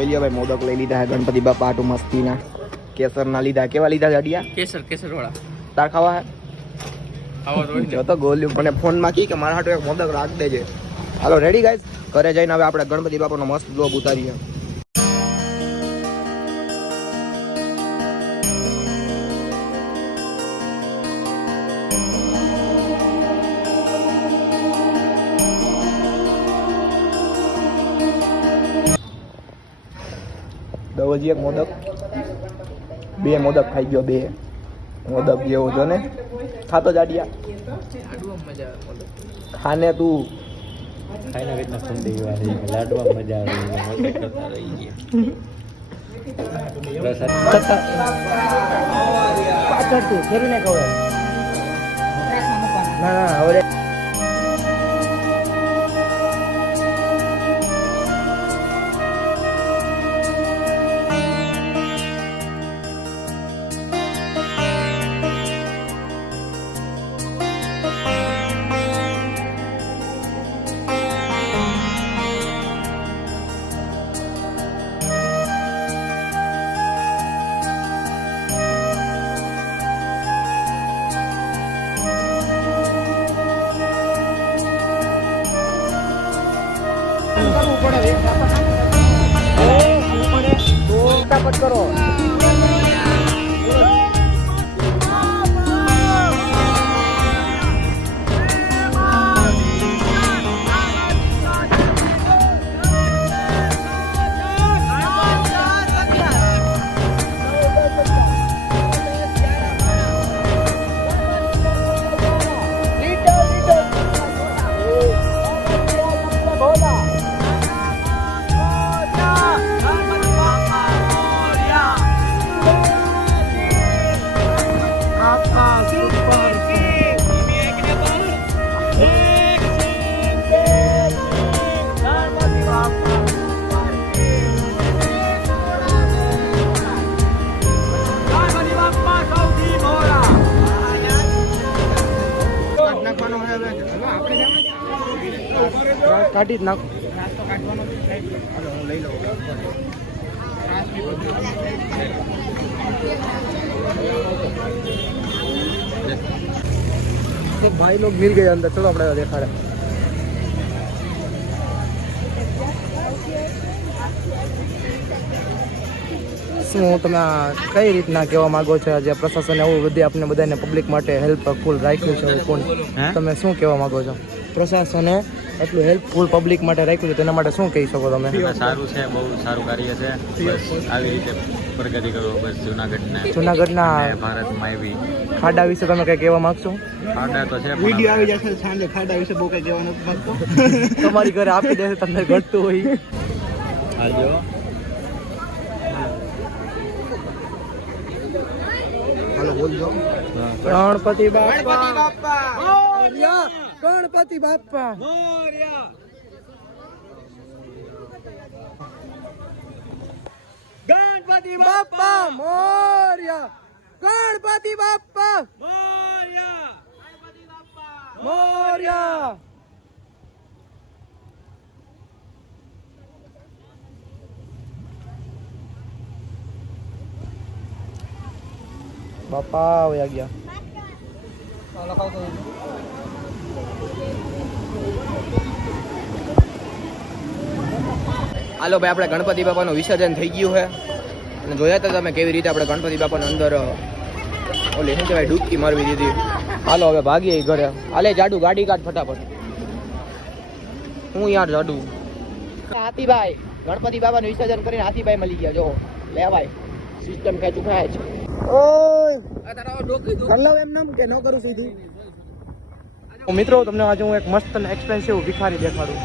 જોઈ લ્યો ભાઈ, મોદક લઈ લીધા ગણપતિ બાપા આટુ મસ્તીના. કેસરના લીધા. કેવા લીધા જાડિયા? કેસર વાળા. તાર ખાવા હે? આવો તો જો તો ગોલ્યું મને ફોનમાં કી કે મારા હાટુ એક મોદક રાખ દેજે. હાલો રેડી ગાઈસ, ઘરે જઈને હવે આપણે ગણપતિ બાપાનો મસ્ત બ્લોગ ઉતારીએ. દવજી એક મોદક, બે મોદક ખાઈ ગયો, બે મોદક જેવો જો ને ખાતો જાડિયા. ખાને તું ખાઈને કેટલા ઠંડી વાળી લાડવા મજા આવે કરતા રહી ગયા. પાછળ તું ફેરીને ખબર ના હવે કરો. કાઢી જ નાખ. तो भाई लोग मिल गए अंदर, चलो अपने देखा रहे. શું તમે કઈ રીતના કહેવા માંગો છો? જે પ્રશાસને આવું બધી આપણે બધાને પબ્લિક માટે હેલ્પફુલ રાખ્યું છે, કોણ તમે શું કહેવા માંગો છો? પ્રશાસને એટલું હેલ્પફુલ પબ્લિક માટે રાખ્યું છે, તેના માટે શું કહી શકો તમે? સારું છે, બહુ સારું કાર્ય છે. બસ આવી રીતે પ્રગતિ કરો બસ જુનાગઢના ભારતમાં આવી ખાડા વિશે તમે કઈ કહેવા માંગશો? ખાડા તો છે, વિડિયો આવી જશે સાંજે ખાડા વિશે બહુ કઈ કહેવાનું નથી માંગતો. તમારી ઘરે આપી દેશે તમને ઘટતું હોય. હાલજો. હાલો બોલજો. ગણપતિ બાપા મોરયા, ગણપતિ બાપા મોરયા, ગણપતિ બાપા મોરયા, ગણપતિ બાપા મોરયા, ગણપતિ બાપા મોરયા. બાપા વયા ગયા. હાલો ભાઈ, આપણે ગણપતિ બાપાનું વિસર્જન થઈ ગયું છે અને જોયા હતા તમે કેવી રીતે આપણે ગણપતિ બાપાને અંદર ઓલી શું કહેવાય ડૂબકી મારવી દીધી. હાલો હવે ભાગીએ ઘરે. હાલે જાડુ ગાડી કાઢ ફટાફટ. હું યાર જાડુ. હાથીભાઈ ગણપતિ બાપાનું વિસર્જન કરીને હાથીભાઈ મળી ગયા. જો લેવાય સિસ્ટમ ખેંચું ખાય છે. મિત્રો તમને આજે હું એક મસ્ત અને એક્સપેન્સિવ ભિખારી દેખાડું.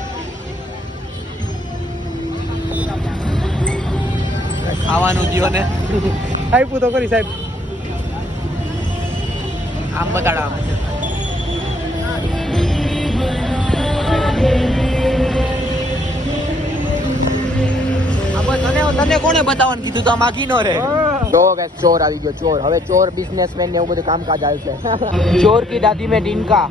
ખાવાનું જીવો ને આપ્યું તો કરી સાહેબ. આમ બતાડા. તને કોને બતાવવાનું કીધું? તો માગી નો રે. ચોર આવી ગયો, ચોર. હવે ચોર બિઝનેસમેન ને એવું બધું કામકાજ આવશે. ચોર કી દાદી મેં ટીનકા.